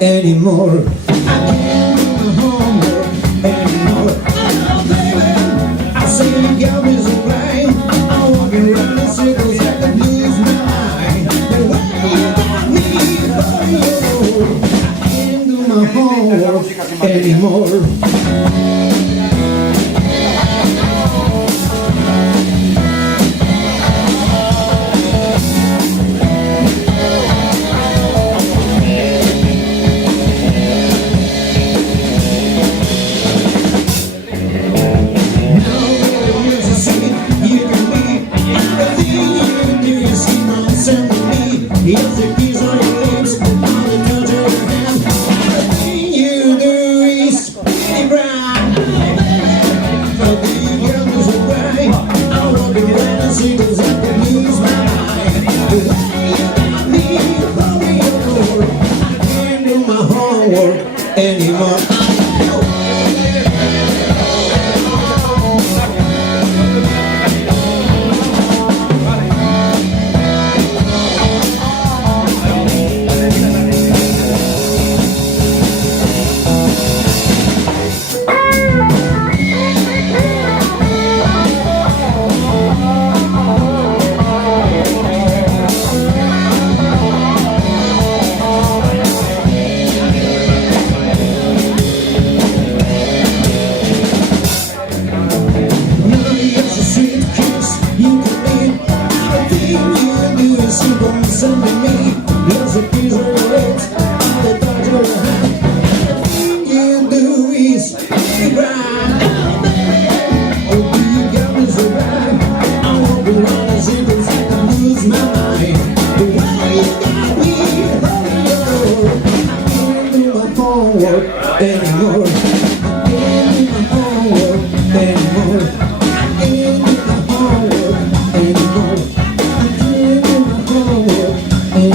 Anymore, I can't do my homework anymore. Oh, baby, I say you got me so blind. I'm walking around in circles, I could lose my mind. The way you got me, oh, I can't do my homework anymore. Yes, the keys on your lips, all the touch of your hand. Everything you do is pretty brown. How do you get me so bright? I'm walking around and see cause I can lose my mind. The way you got me, holding your door, I can't do my homework anymore. Send to me, there's a piece of your lips, all the touch of your hand. Everything you do is pretty bright. Oh, do you got me so right? I walk around and see things I can lose my mind. The way you got me, holding your door, I can't do my homework anymore. I can't do my homework anymore. I can't do my homework anymore. And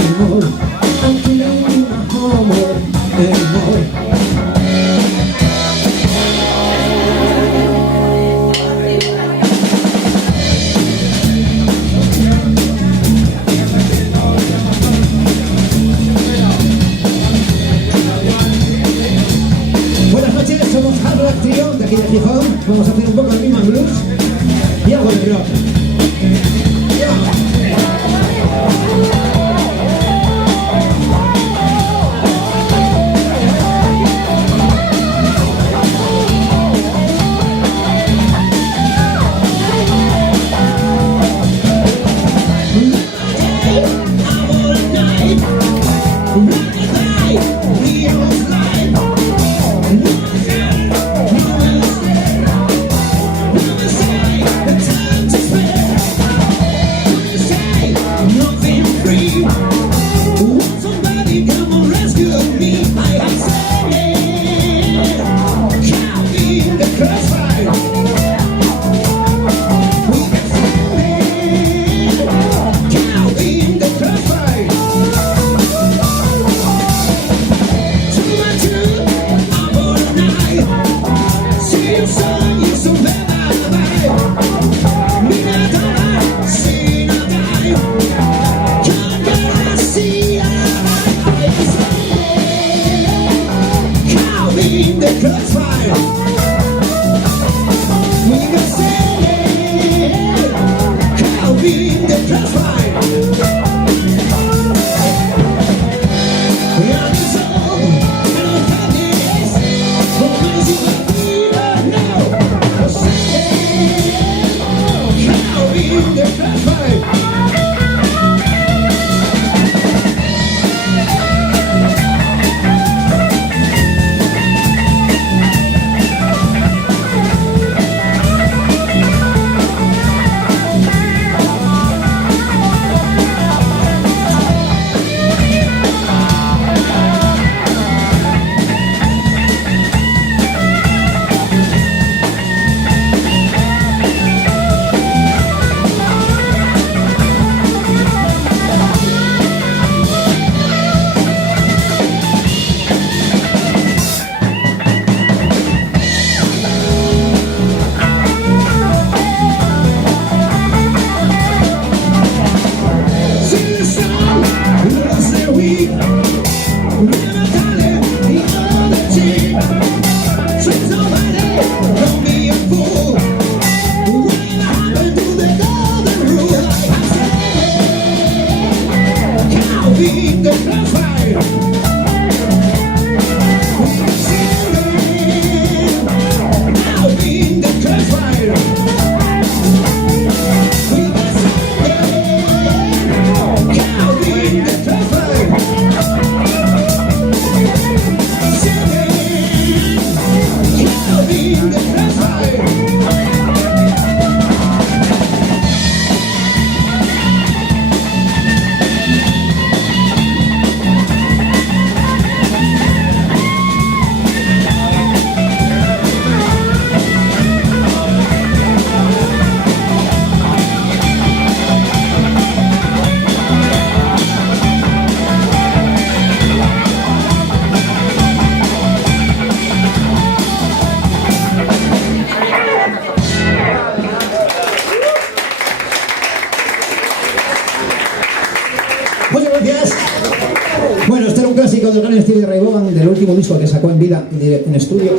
del gran Stevie Ray Vaughan, del último disco que sacó en vida en estudio.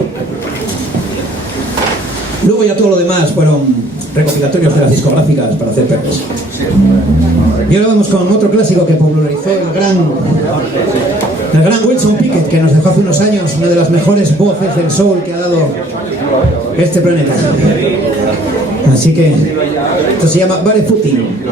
Luego ya todo lo demás fueron recopilatorios de las discográficas para hacer perros. Y ahora vamos con otro clásico que popularizó el gran Wilson Pickett, que nos dejó hace unos años una de las mejores voces del soul que ha dado este planeta. Así que esto se llama Barefooting.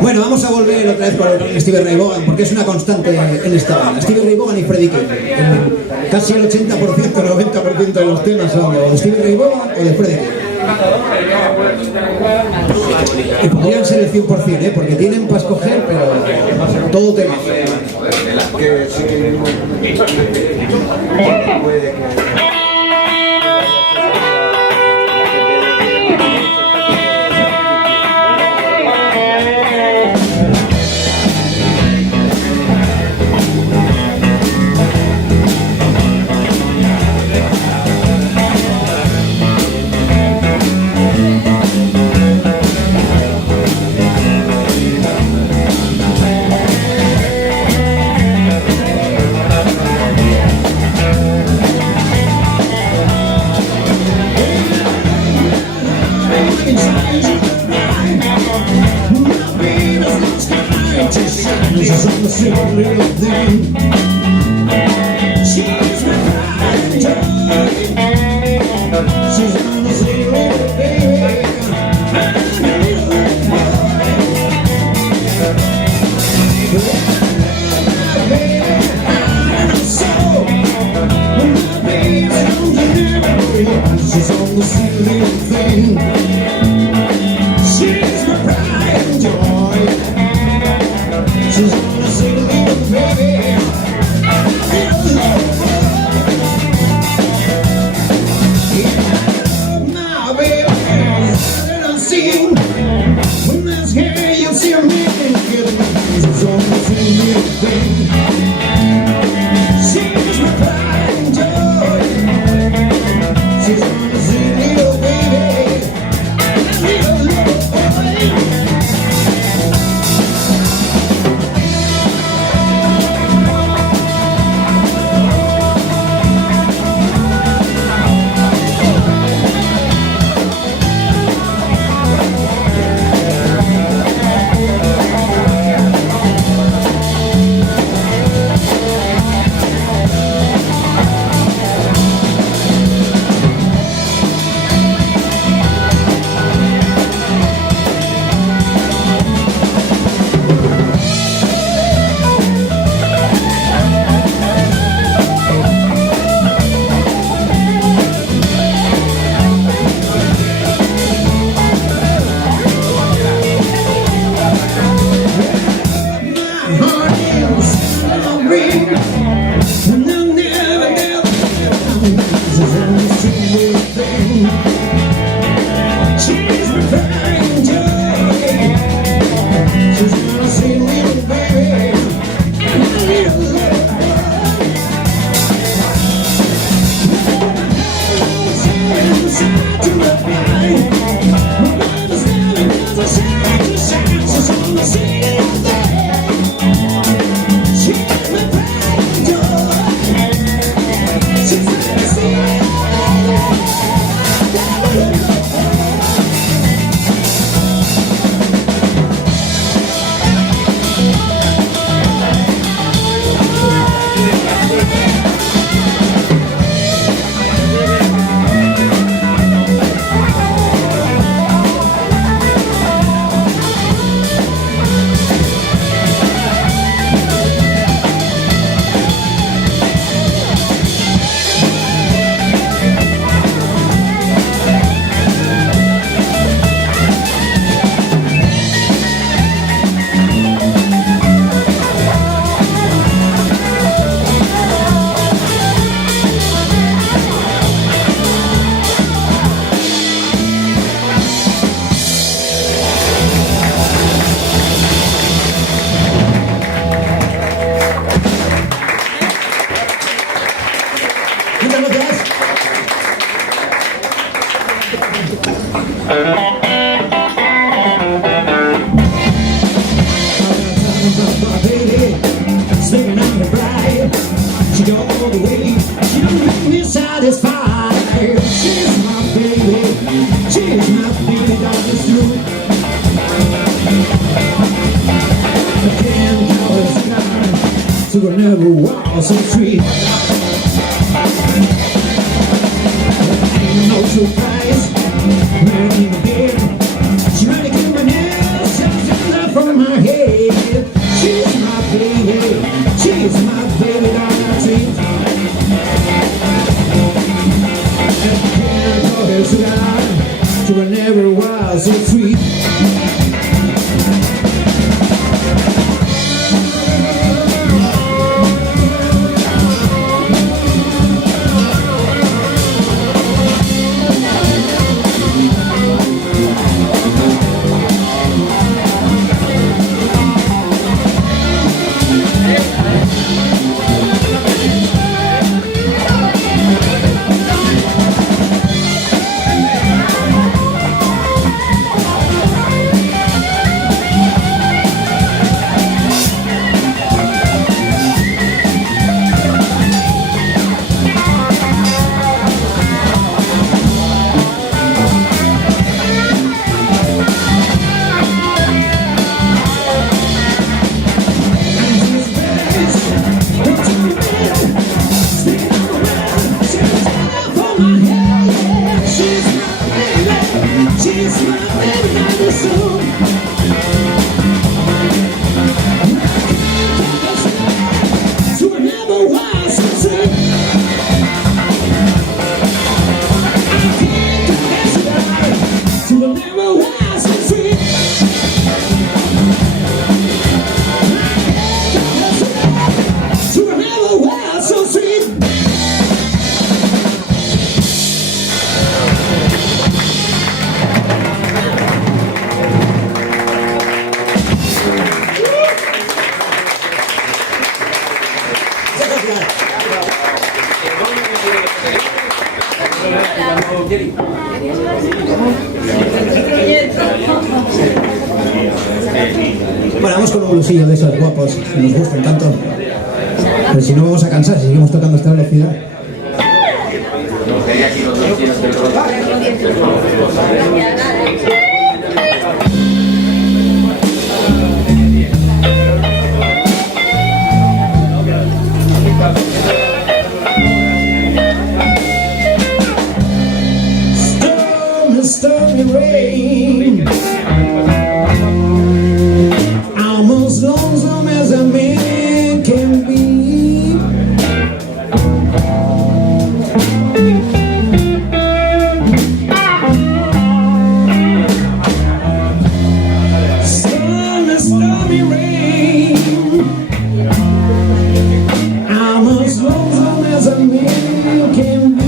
Bueno, vamos a volver otra vez con Stevie Ray Vaughan, porque es una constante en esta banda. Stevie Ray Vaughan y Freddie King. Casi el 80%, el 90% de los temas son de Stevie Ray Vaughan o de Freddie King. Y podrían ser el 100%, porque tienen para escoger, pero todo tema. She's my pride and joy. thing. She's my pride and joy. She's gonna see me, oh baby, little boy. Never was so free. Ain't no surprise, man in the bed. She ready to kill my nails, something up on my head. She's my baby, darling treat. And can't call her cigar, to I never was so sweet. Bueno, vamos con un blusillo de esos guapos que nos gustan tanto. Pero si no vamos a cansar, si seguimos tocando a esta velocidad. Stormy rain, I'm as lonesome as a man can be. Stormy rain, I'm as lonesome as a man can be.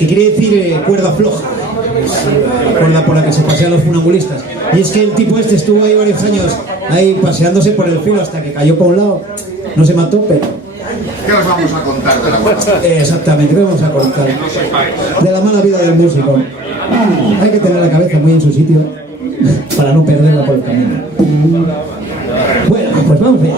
que quiere decir cuerda floja, cuerda por la que se pasean los funambulistas. Y es que el tipo este estuvo ahí varios años ahí paseándose por el filo hasta que cayó por un lado. No se mató, pero... ¿Qué os vamos a contar de la buena? Exactamente, ¿qué vamos a contar? De la mala vida del músico. Hay que tener la cabeza muy en su sitio para no perderla por el camino. Bueno, pues vamos bien.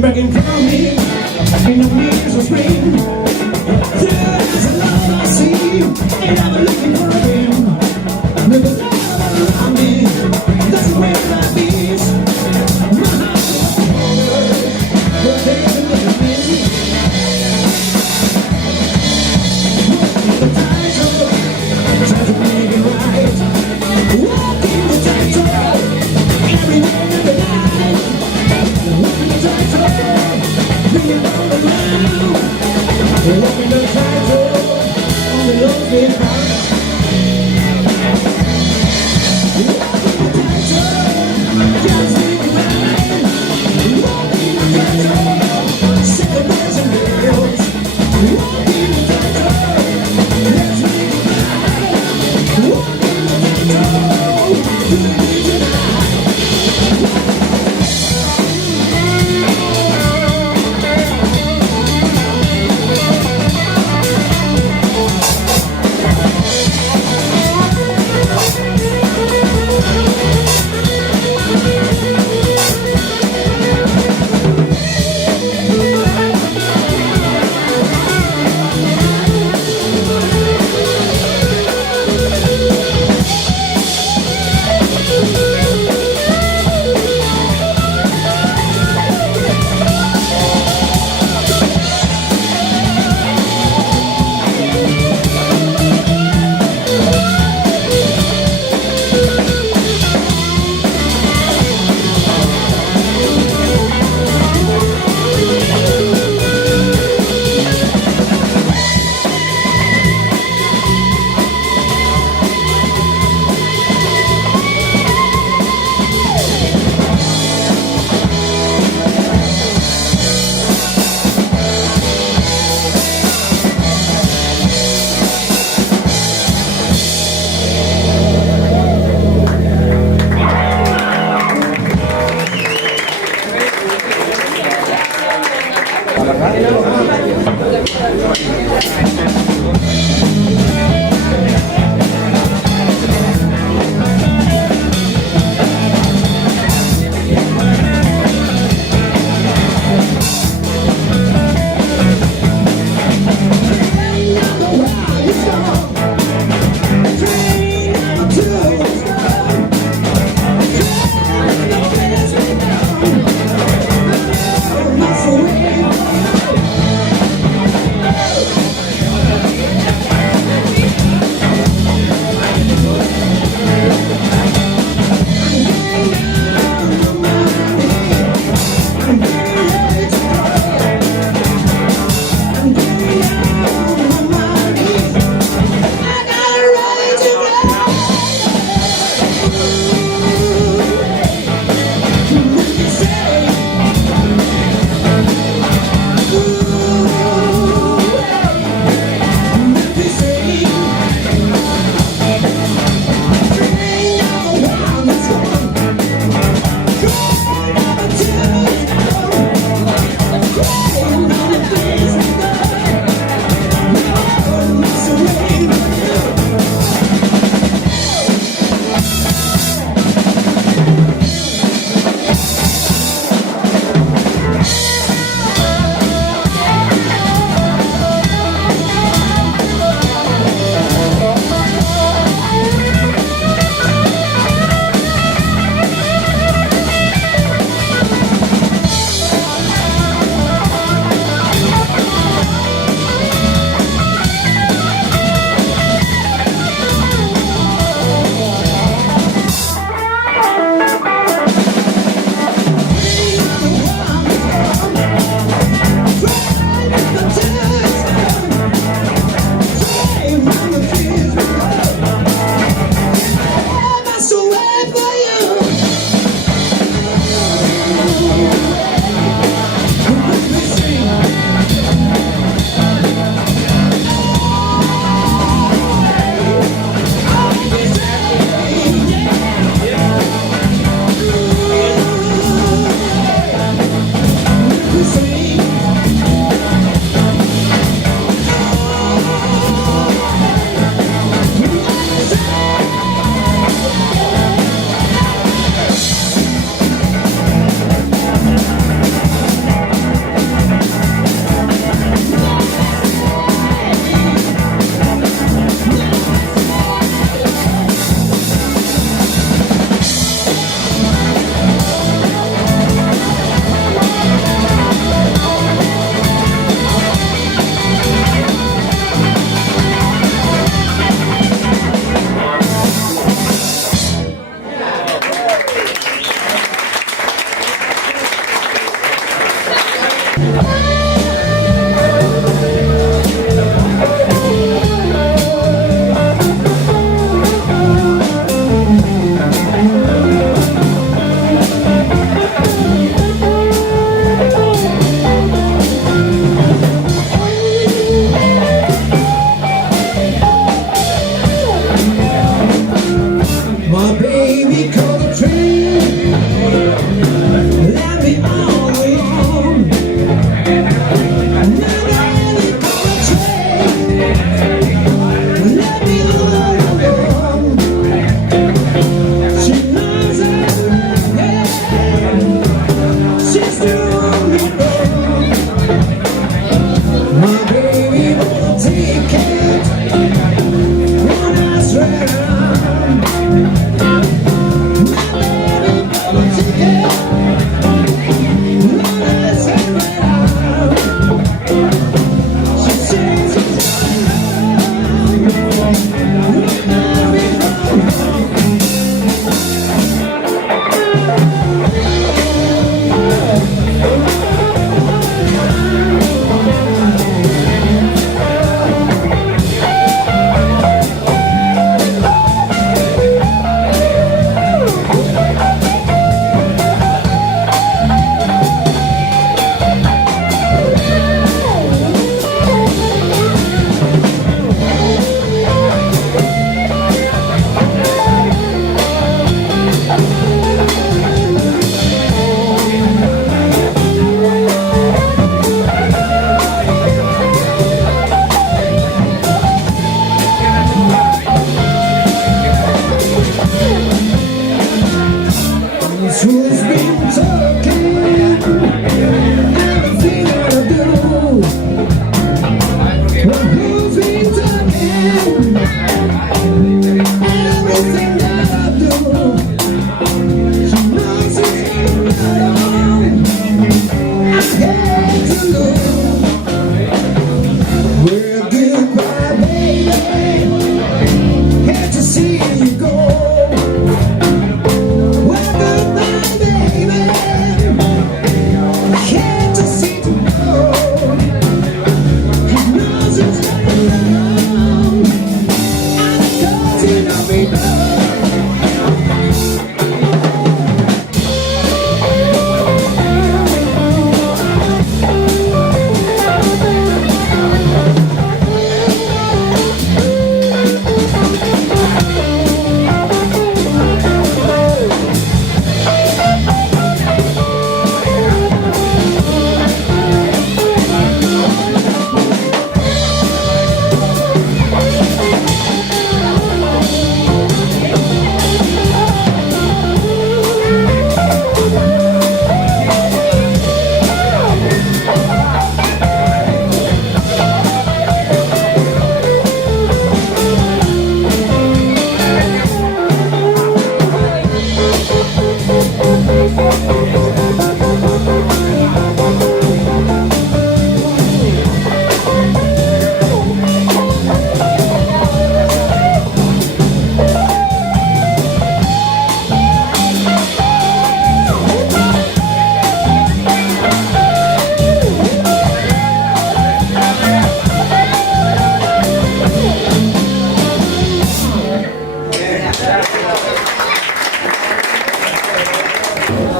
Back in front of me, in the mirrors of spring. There's a love I see, and I'm looking for him. There's love around me, that's where life is. My heart is stronger, but there's another man. Walking the tightrope, trying to make it right. Walking the tightrope, every day and every night. Walking the tightrope. Walking the tightrope on the lonely path. Walking the tightrope, just make it right. Walking the tightrope, set the boys and girls. Walking the tightrope, let's make it right. Walking the tightrope, do it tonight.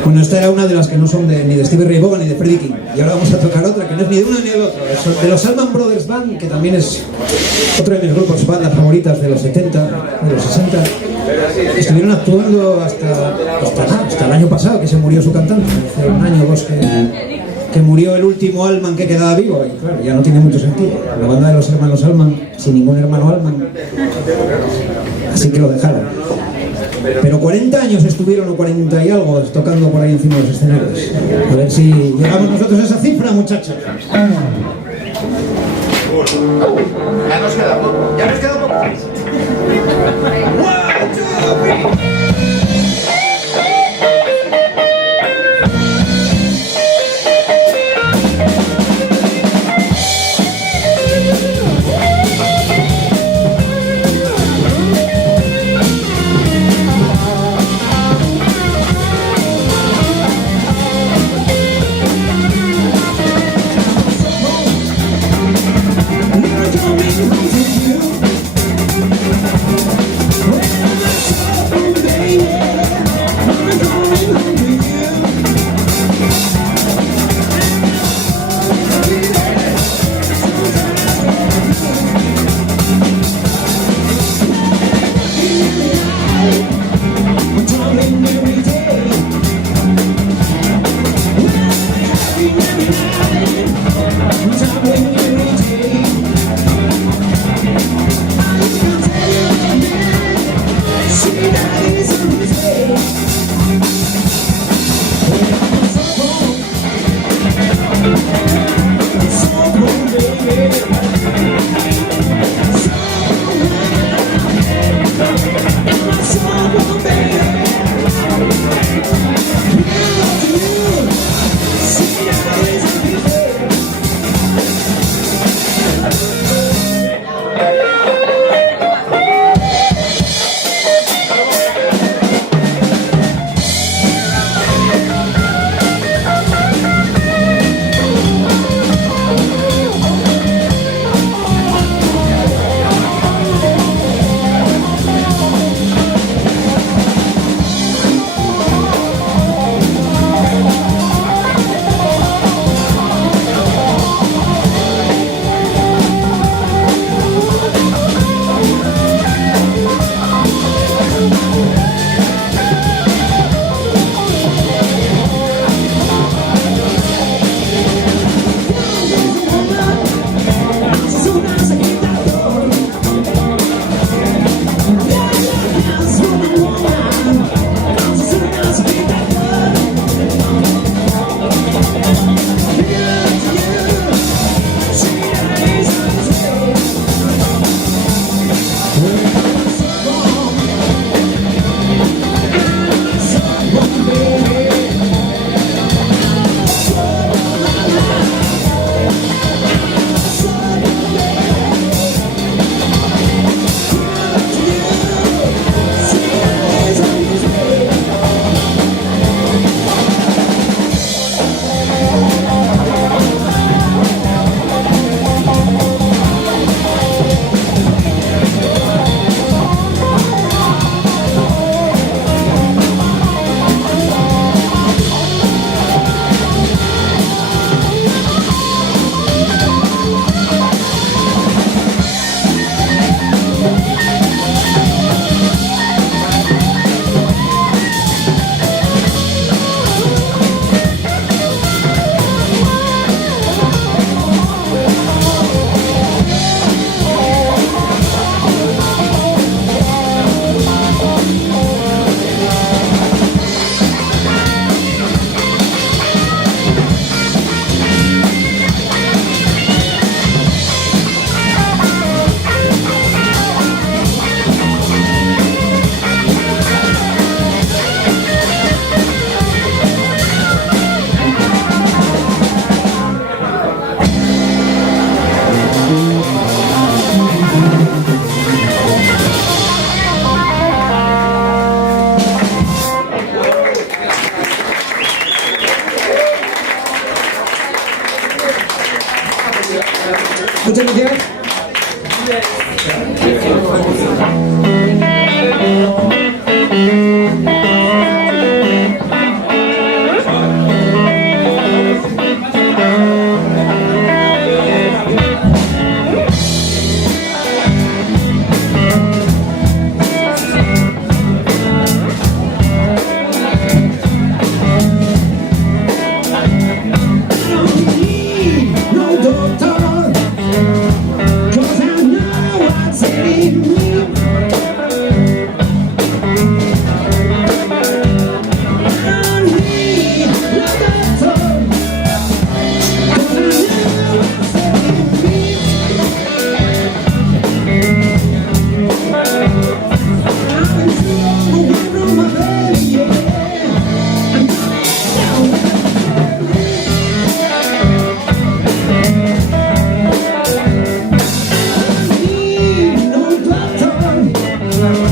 Bueno, esta era una de las que no son ni de Stevie Ray Vaughan ni de Freddie King. Y ahora vamos a tocar otra que no es ni de una ni de otra. Es de los Allman Brothers Band, que también es otro de mis grupos bandas favoritas de los 70, de los 60. Estuvieron actuando hasta el año pasado, que se murió su cantante. Hace un año o dos que murió el último Allman que quedaba vivo. Y claro, ya no tiene mucho sentido. La banda de los hermanos Allman, sin ningún hermano Allman. Así que lo dejaron. Pero 40 años estuvieron, o 40 y algo, tocando por ahí encima de los escenarios. A ver si llegamos nosotros a esa cifra, muchachos. Ya nos queda poco. Ya nos queda poco. One, two, three.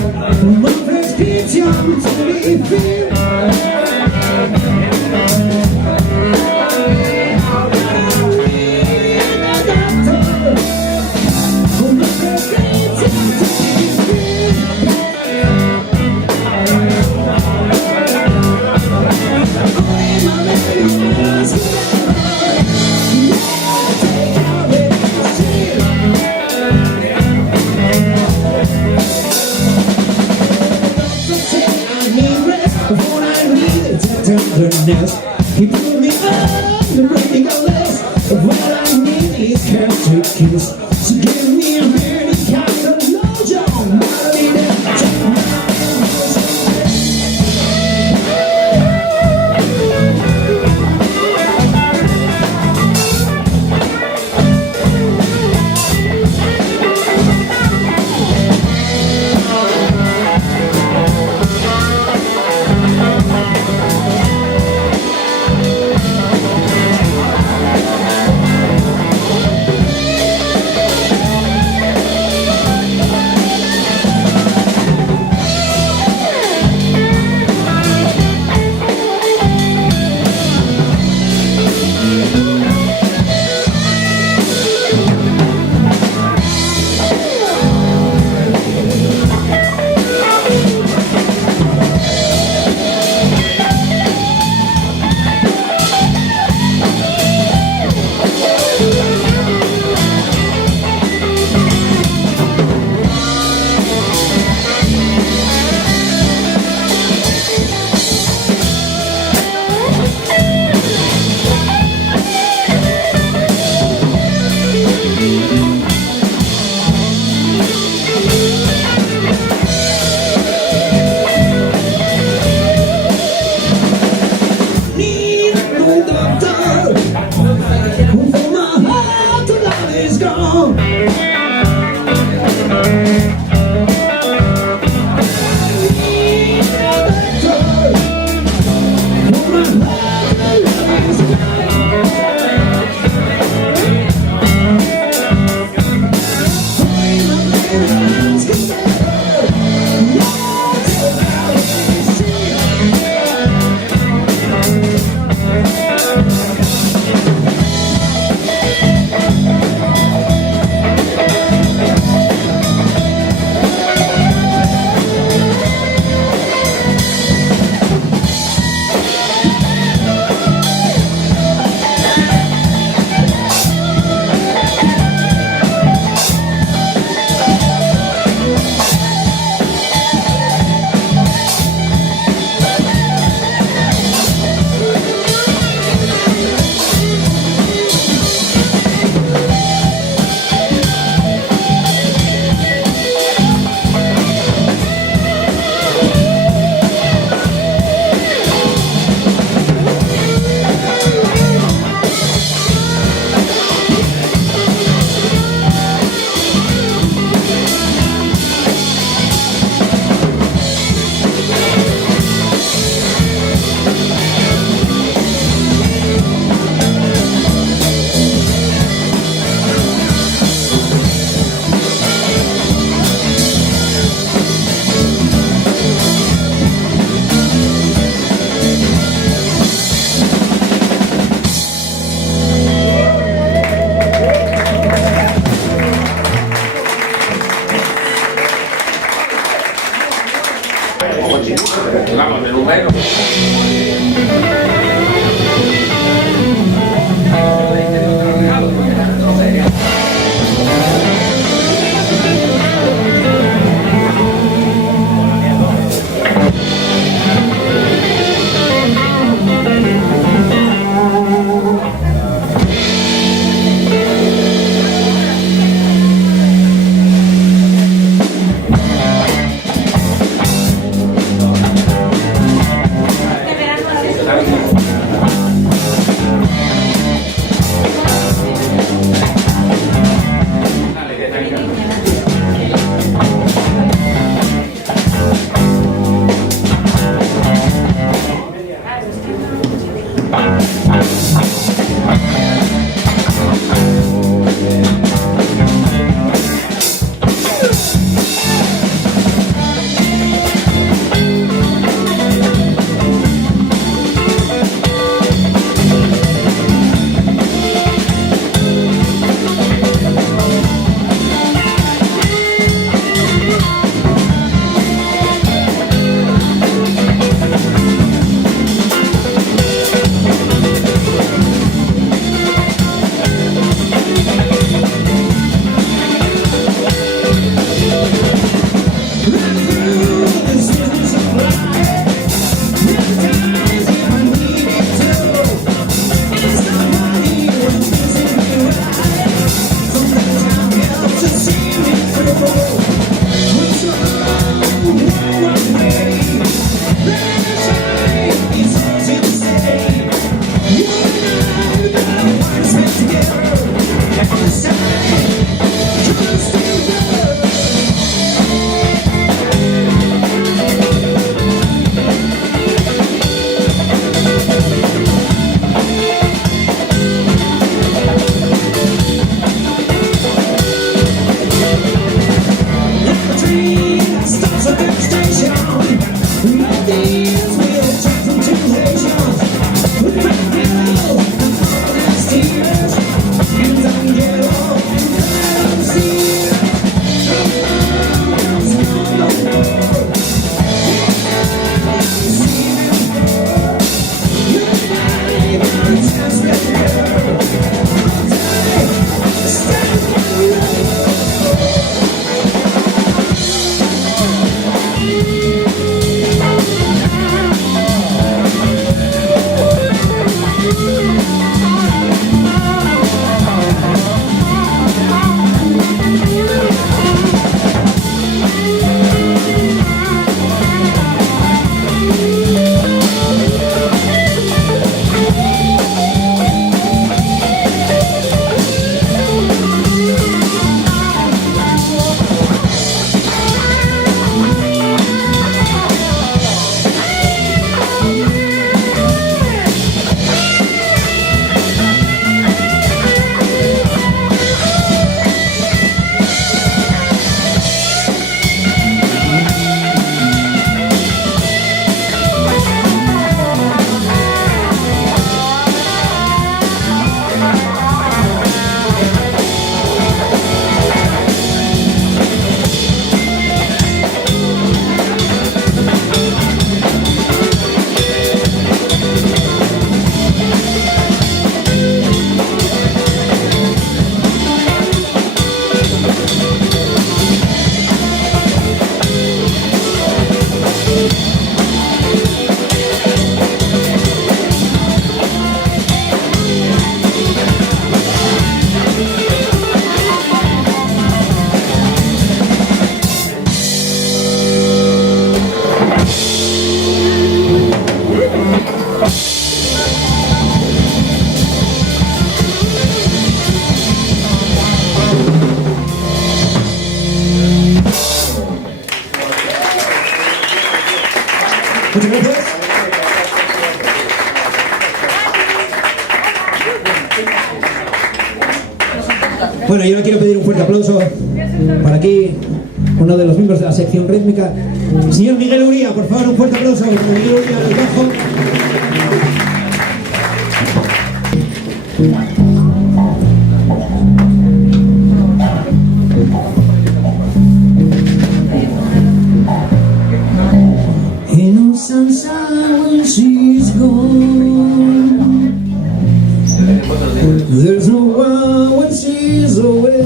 My prescription to be free. Tenderness, he put me on the breaking a list of what I need is cash to kiss. So give me a pretty kind of lotion, but I need Vamos, de número. Gracias. Muchas gracias. Bueno, yo le quiero pedir un fuerte aplauso para aquí, uno de los miembros de la sección rítmica, el señor Miguel Uría, por favor, un fuerte aplauso. Miguel Uría del bajo. Ain't no sunshine when she's gone. There's no one when she's away.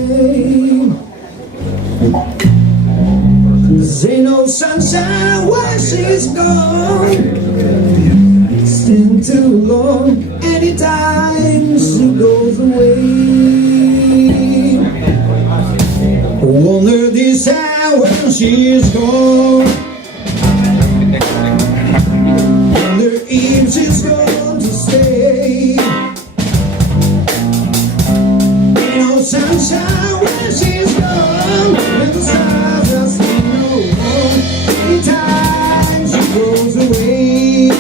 There ain't no sunshine when she's gone. It's been too long anytime she goes away. Wonder this hour when she's gone. Wonder if she's going to stay. Ain't no sunshine when she's gone. And the stars just ain't no more. Anytime she goes away.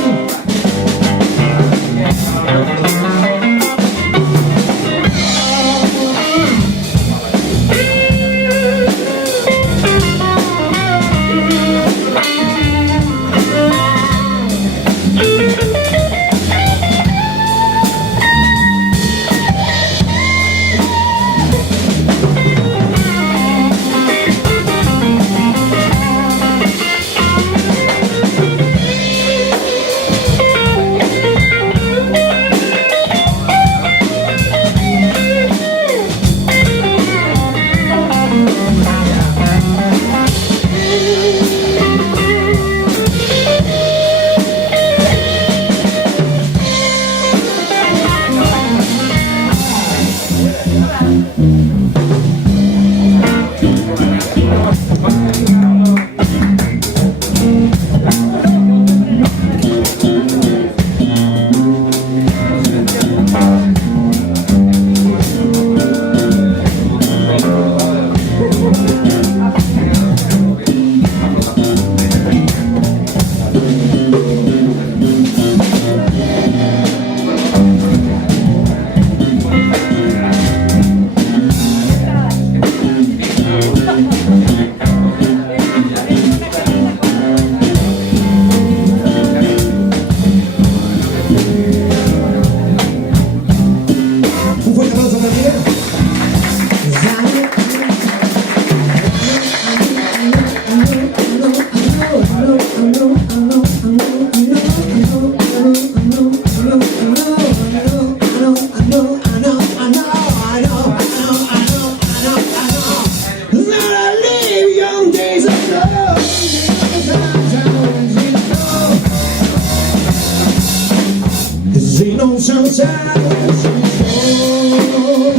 Ain't no sunshine when she's gone.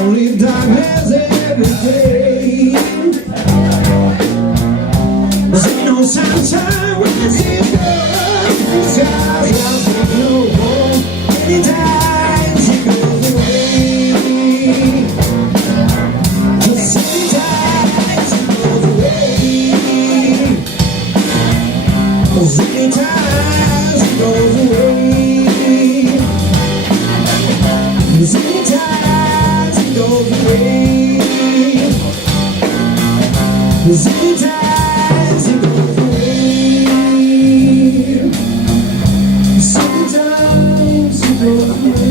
Only darkness every day. Ain't no sunshine when she's gone. Besides, I no home anytime she goes away. Just anytime she goes away. Anytime she goes away. Anytime she goes away. Anytime she goes away. Sometimes she goes away.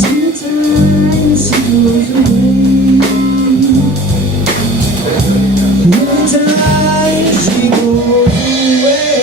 Sometimes she goes away. Anytime she goes away.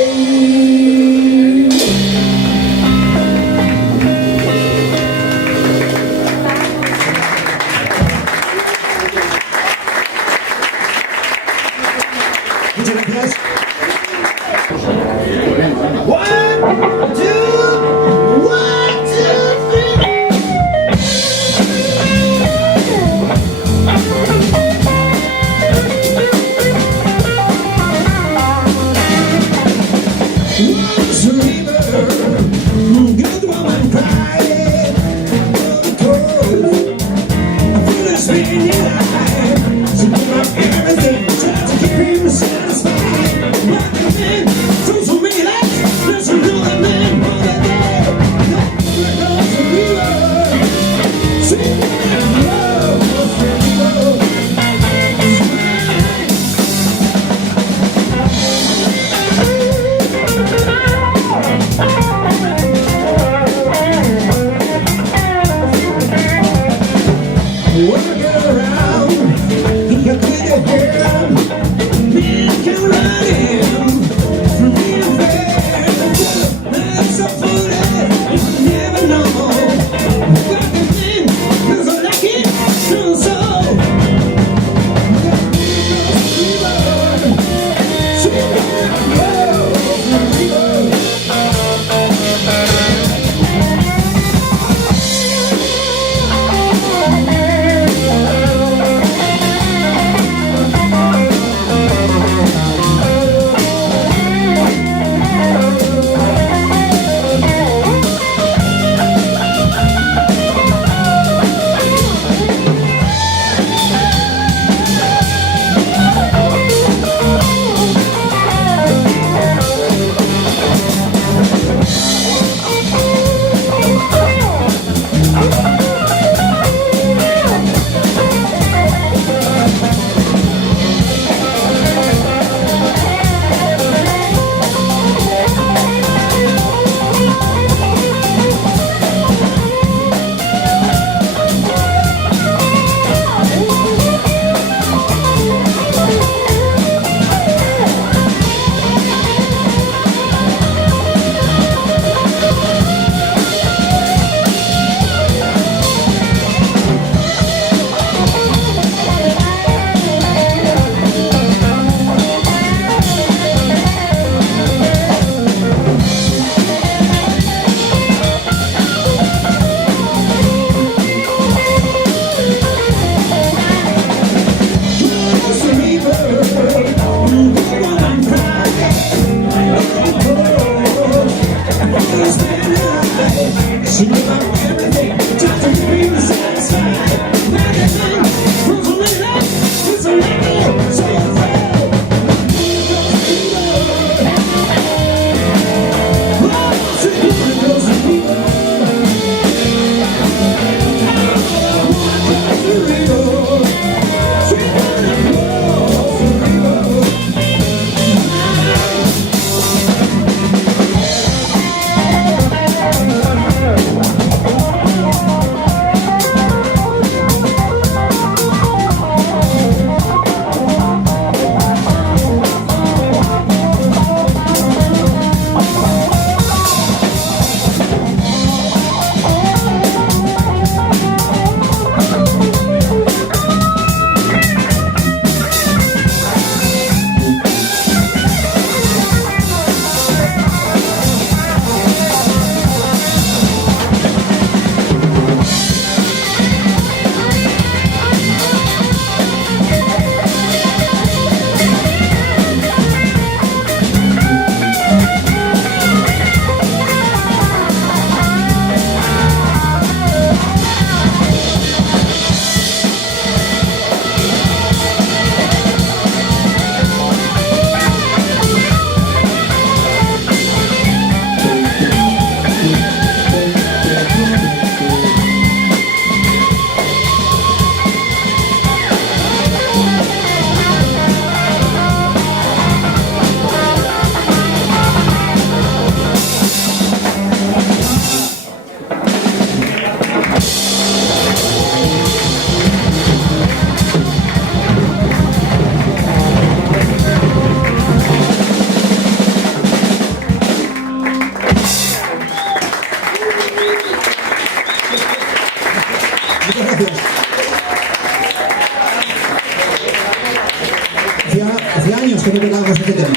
que no tocábamos este tema.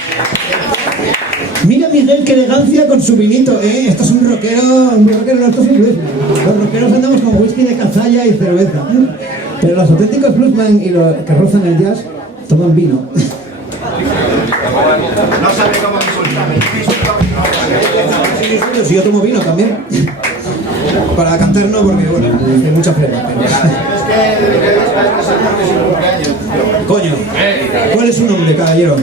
Mira Miguel, qué elegancia con su vinito, ¿eh? Esto es un rockero, no, esto es un bluesman. Los rockeros andamos con whisky de cazalla y cerveza. Pero los auténticos bluesman y los que rozan el jazz toman vino. No sabe cómo insultarme. Si yo tomo vino también. Para cantar no, porque bueno, hay mucha frena. Coño, ¿cuál es su nombre, caballero?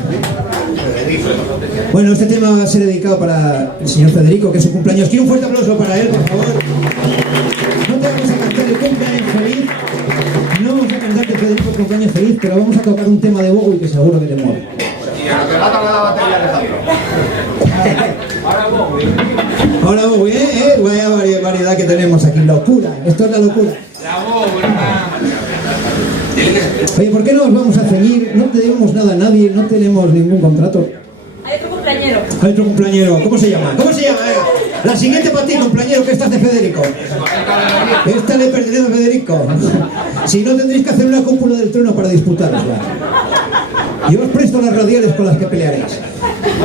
Bueno, este tema va a ser dedicado para el señor Federico, que es su cumpleaños. Quiero un fuerte aplauso para él, por favor. No te vamos a cantar el cumpleaños feliz. No vamos a cantarte Federico el cumpleaños feliz, pero vamos a tocar un tema de Bowie que seguro que te mueve. Y a lo que le ha tocado la batería Alejandro. Ahora Bowie, vaya variedad que tenemos aquí. Locura, esto es la locura. Oye, ¿por qué no nos vamos a ceñir? No te debemos nada a nadie, no tenemos ningún contrato. Hay otro cumpleañero. Hay otro cumpleañero, ¿cómo se llama? ¿Cómo se llama? La siguiente para ti, cumpleañero, que esta es de Federico. Esta le pertenece a Federico. Si no, tendréis que hacer una cúpula del trono para disputarla. Y os presto las radiales con las que pelearéis.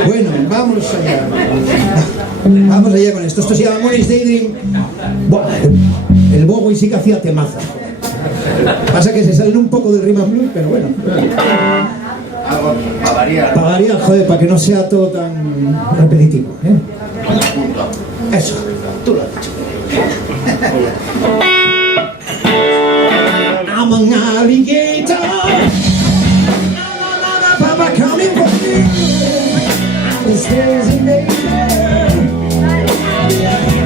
Bueno, vamos allá. Vamos allá con esto. Esto se llama Money's Daydream. Buah, el Bowie sí que hacía temazo. Pasa que se salen un poco del rhythm and blues, pero bueno. Algo para variar. Para variar, joder, para que no sea todo tan repetitivo, ¿eh? Eso, tú lo has dicho. I'm an alligator. Papa coming for you. The stairs in nature.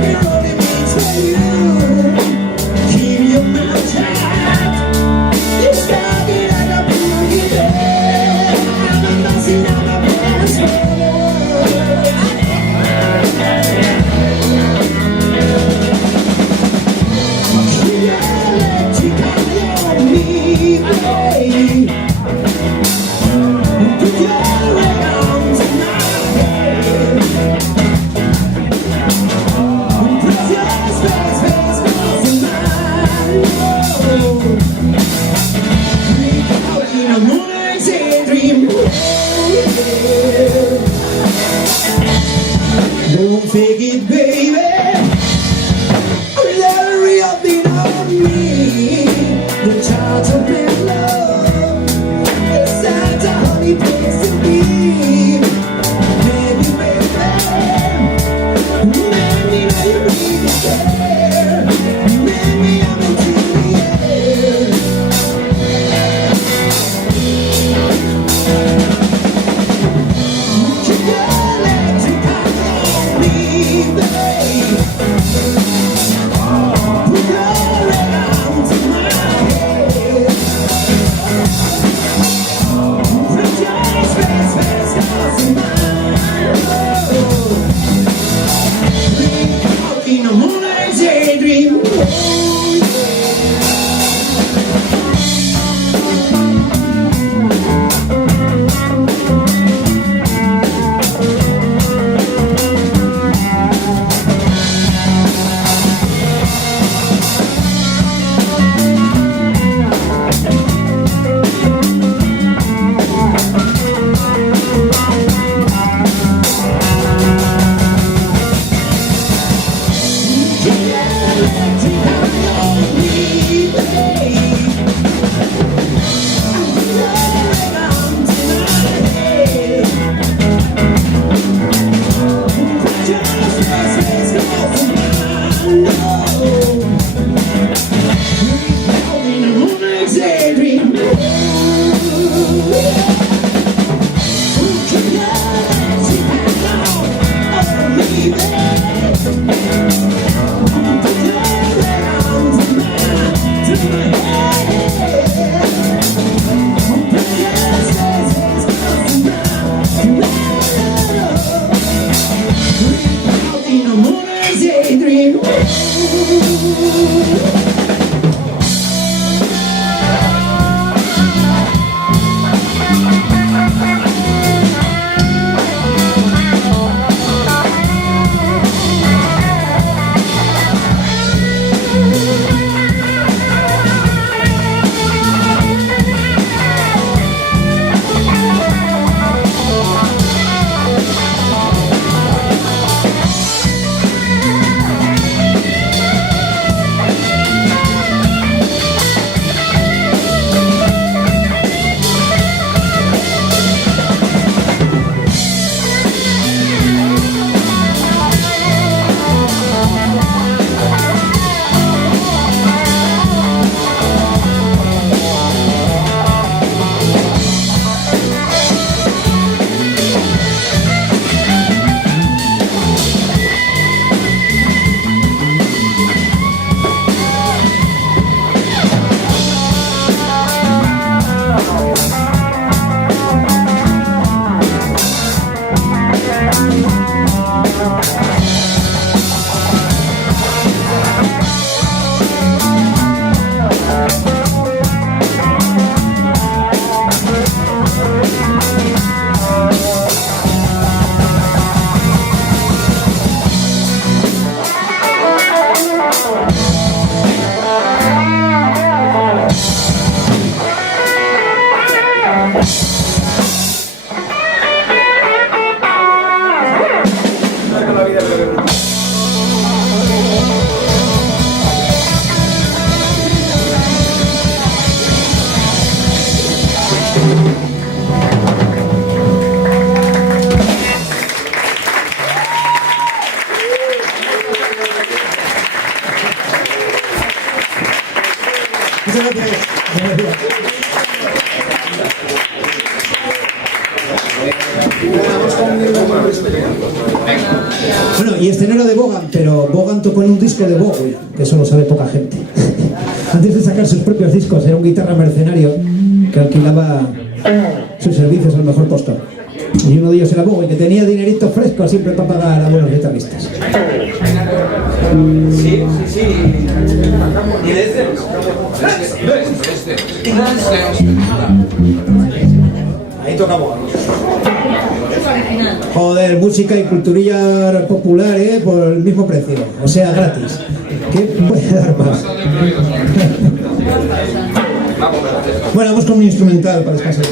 It only means for you. Keep your mouth shut. You're stuck in like a boogie. I'm a messing up my pants for Don't fake it, baby. Let a real thing on me. The charts of love. It's such a honey place to be. Muchas gracias. Bueno, y este no era de Bogan, pero Bogan tocó en un disco de Bowie, que eso lo sabe poca gente. Antes de sacar sus propios discos, era un guitarra mercenario que alquilaba sus servicios al mejor postor. Y uno de ellos era Bowie, que tenía dinerito fresco siempre para pagar a buenos guitarristas. Sí. ¿Y de este? Ahí tocamos. Joder, música y culturilla popular, por el mismo precio, o sea, gratis. ¿Qué puede dar más? Bueno, vamos con un instrumental para descansar.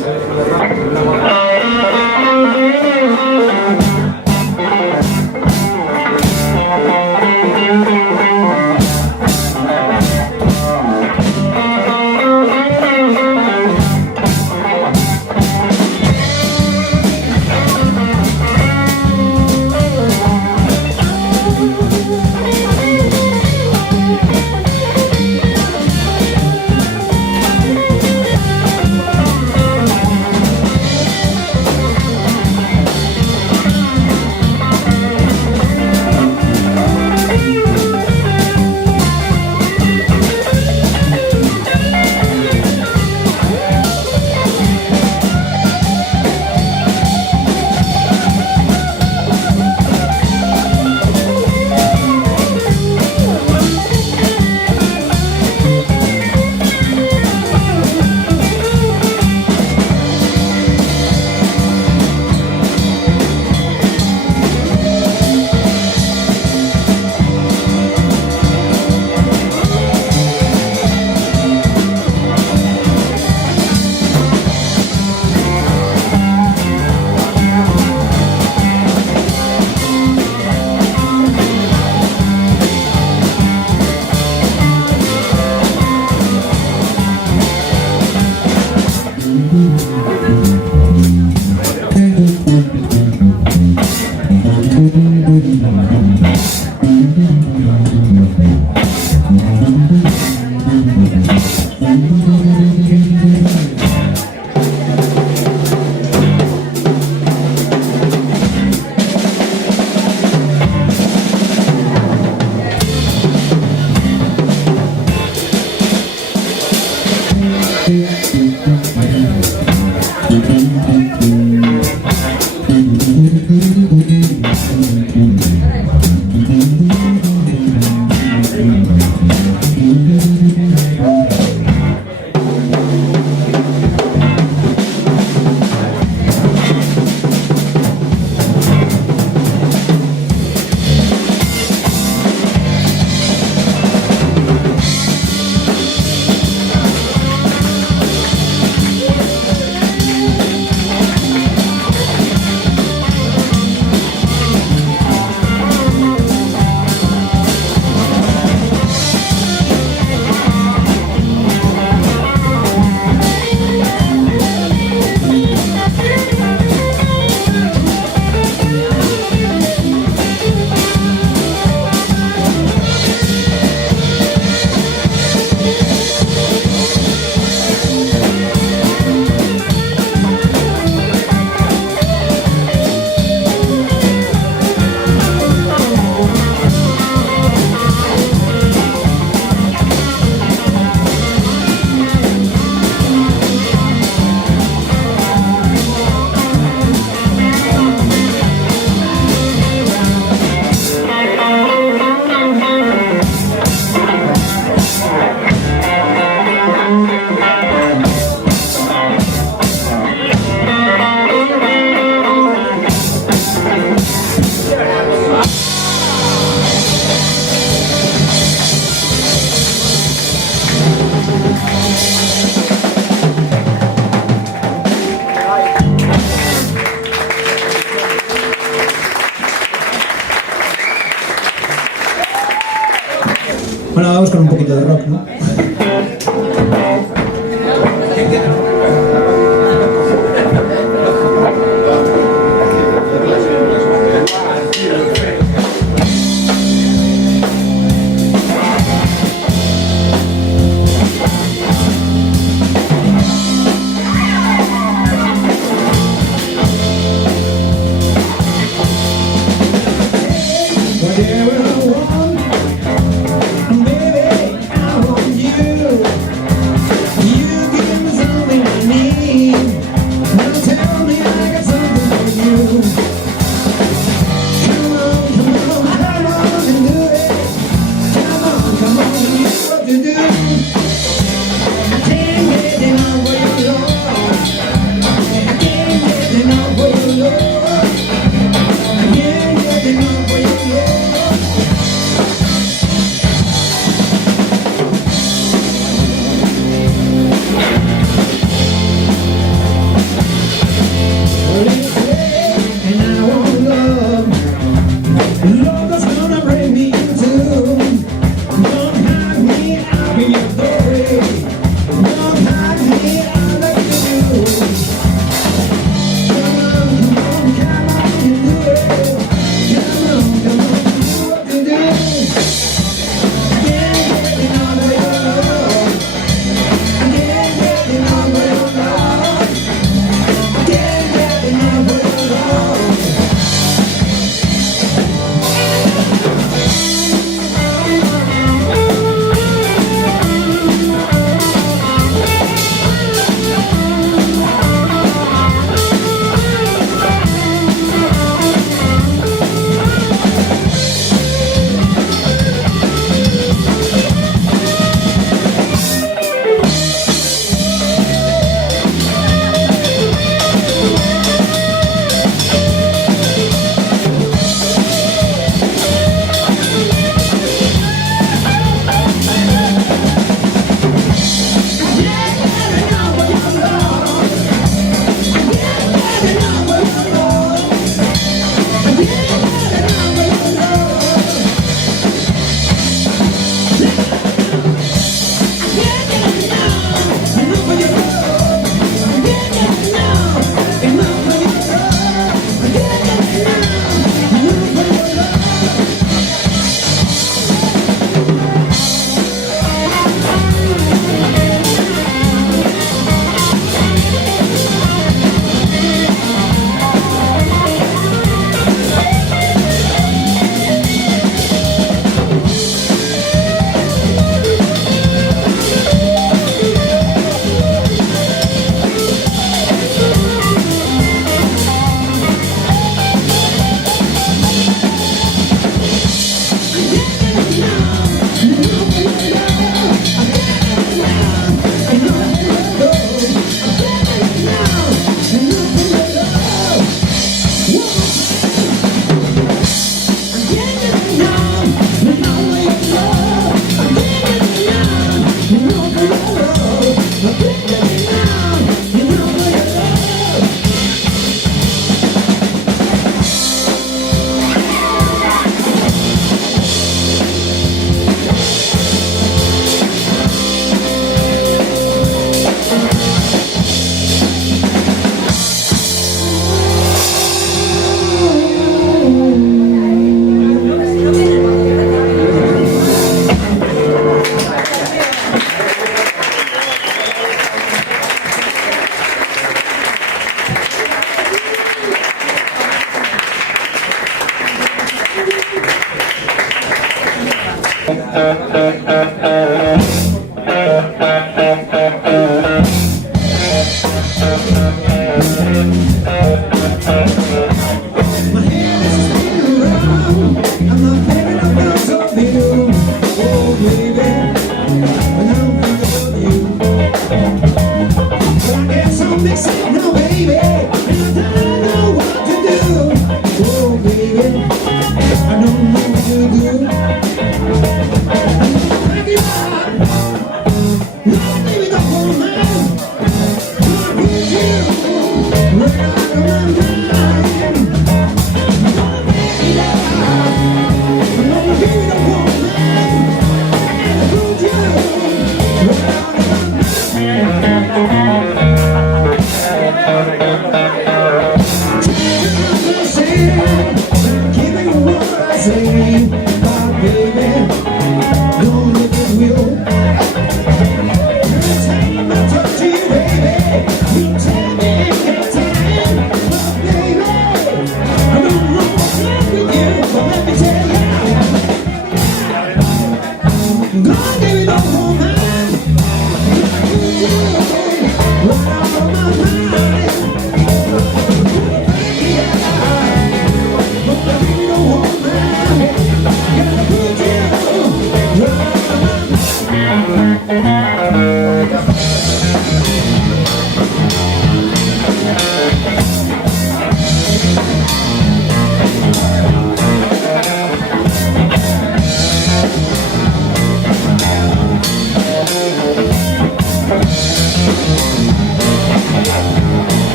vamos con un poquito de rock, ¿no? Whatever I want, baby, I want you. You give me something I need. Now tell me I got something for you. Come on, and do it. Come on, you know what to do. I can't get enough of your love. I can't get enough of your love. I can't get enough of your love. And I want love. Love that's gonna bring me into. Don't hide me out in your glory. Don't hide me out of you. Come on, you do it. Come on, do what to do. I can't get enough of your love. I can't get enough of your love. I can't get enough of your love.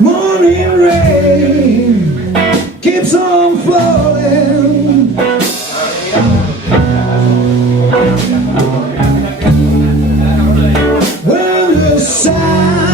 Morning rain keeps on falling. When the sun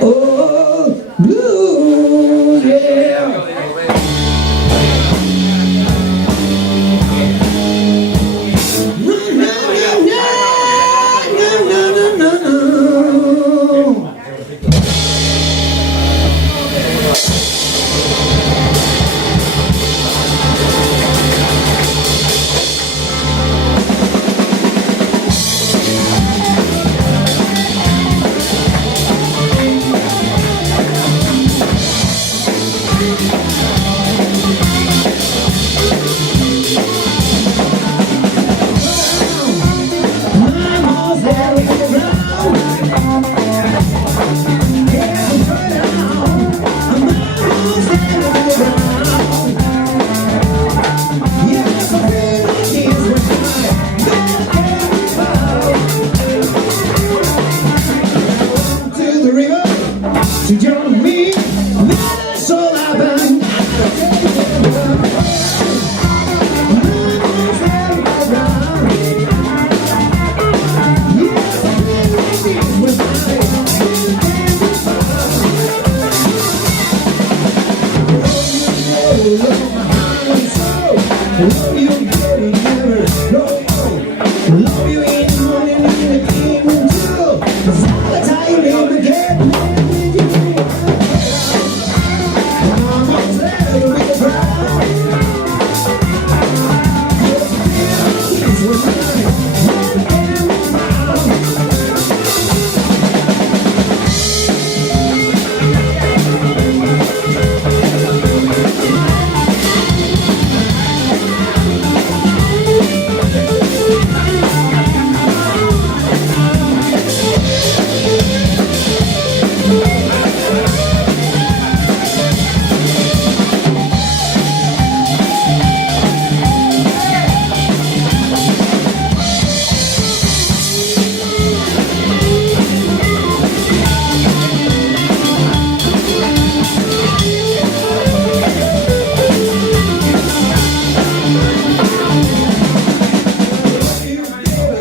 Oh, blues, yeah. To the river to join me. That's all I've been. Love you, baby, never. Love you in the morning, in the evening too. 'Cause all the time you live again. I'm upset with the crowd.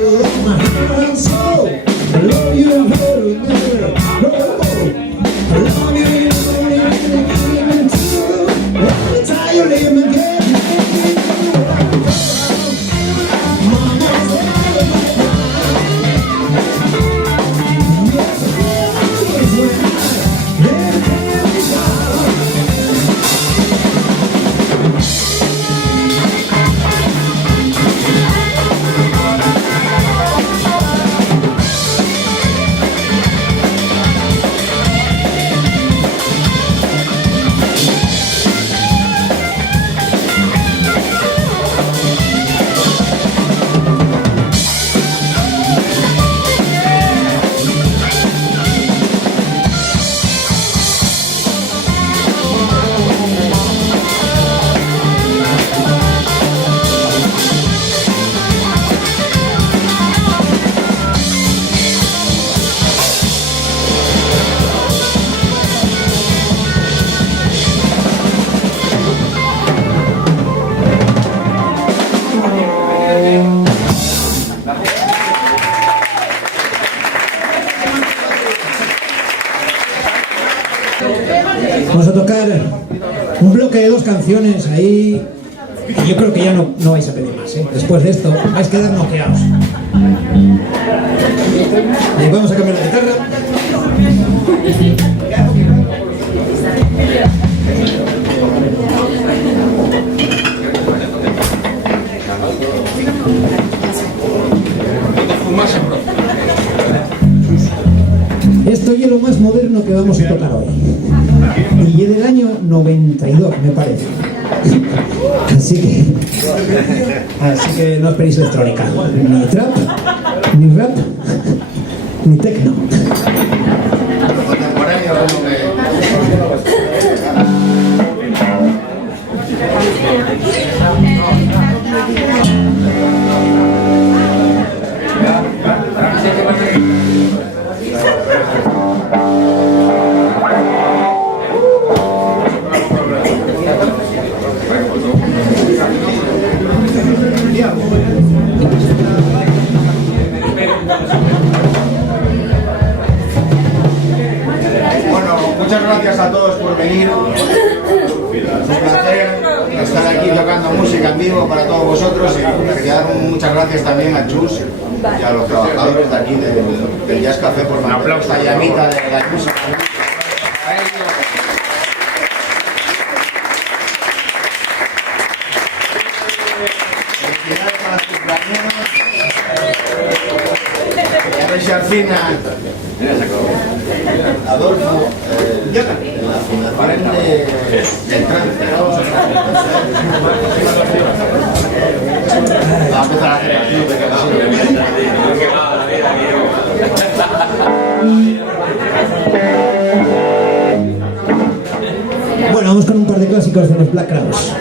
It's with my heart and soul. I love you, baby, never. I love you in the morning, in the evening too. Every time you leave me again. Mama's there in my mind. Yes, I feel like it's when I can't be found. Vamos a tocar un bloque de 2 canciones ahí. Y yo creo que ya no vais a pedir más, ¿eh? Después de esto vais a quedar noqueados. Y vamos a cambiar la guitarra. Esto es lo más moderno que vamos a tocar hoy. Y es del año 92, me parece. Así que no esperéis electrónica. Ni trap, ni rap, ni techno. Contemporáneo es lo que... Gracias. Bueno, muchas gracias a todos por venir. Es un placer estar aquí tocando música en vivo para todos vosotros y dar muchas gracias también a Chus y a los trabajadores de aquí del Jazz Café por mantener esta llamita de la música. Felicidades a los cumpleaños. Y a ver si al fin Adolfo, la fundación del trance, vamos a empezar a hacer el club de Bueno, vamos con un par de clásicos de los Black Crowes.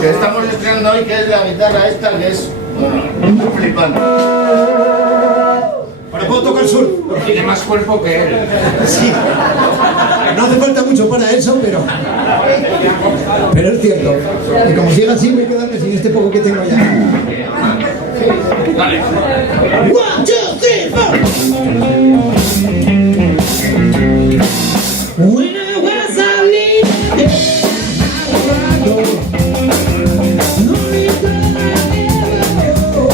Que estamos estrenando hoy, que es la guitarra esta, que es un flipante. Ahora puedo tocar sur. Tiene más cuerpo que él. Sí. No hace falta mucho para eso, pero es cierto. Y como siga así, voy a quedarme sin este poco que tengo ya. Dale. 1, 2, 3, 4. When I was a little girl, I go. Only girl I ever know.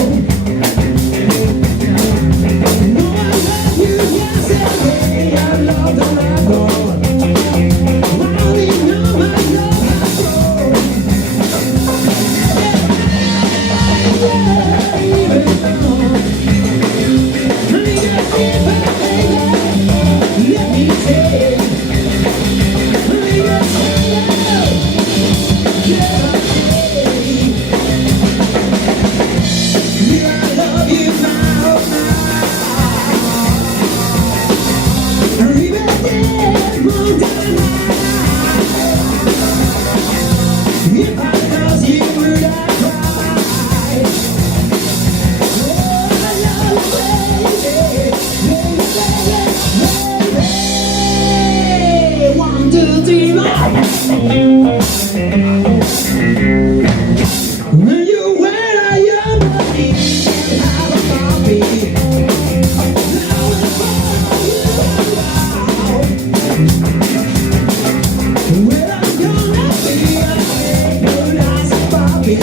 No, I love you yesterday. I love the Lord. I only know my love has grown. Let me say, I love you now. If I lost you, would I cry? Oh, I love you, baby. 1, 2, 3, 4. When you wear your money, have a coffee. Now it's for you around. Well, I'm gonna be a nice puppy.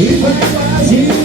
If I was you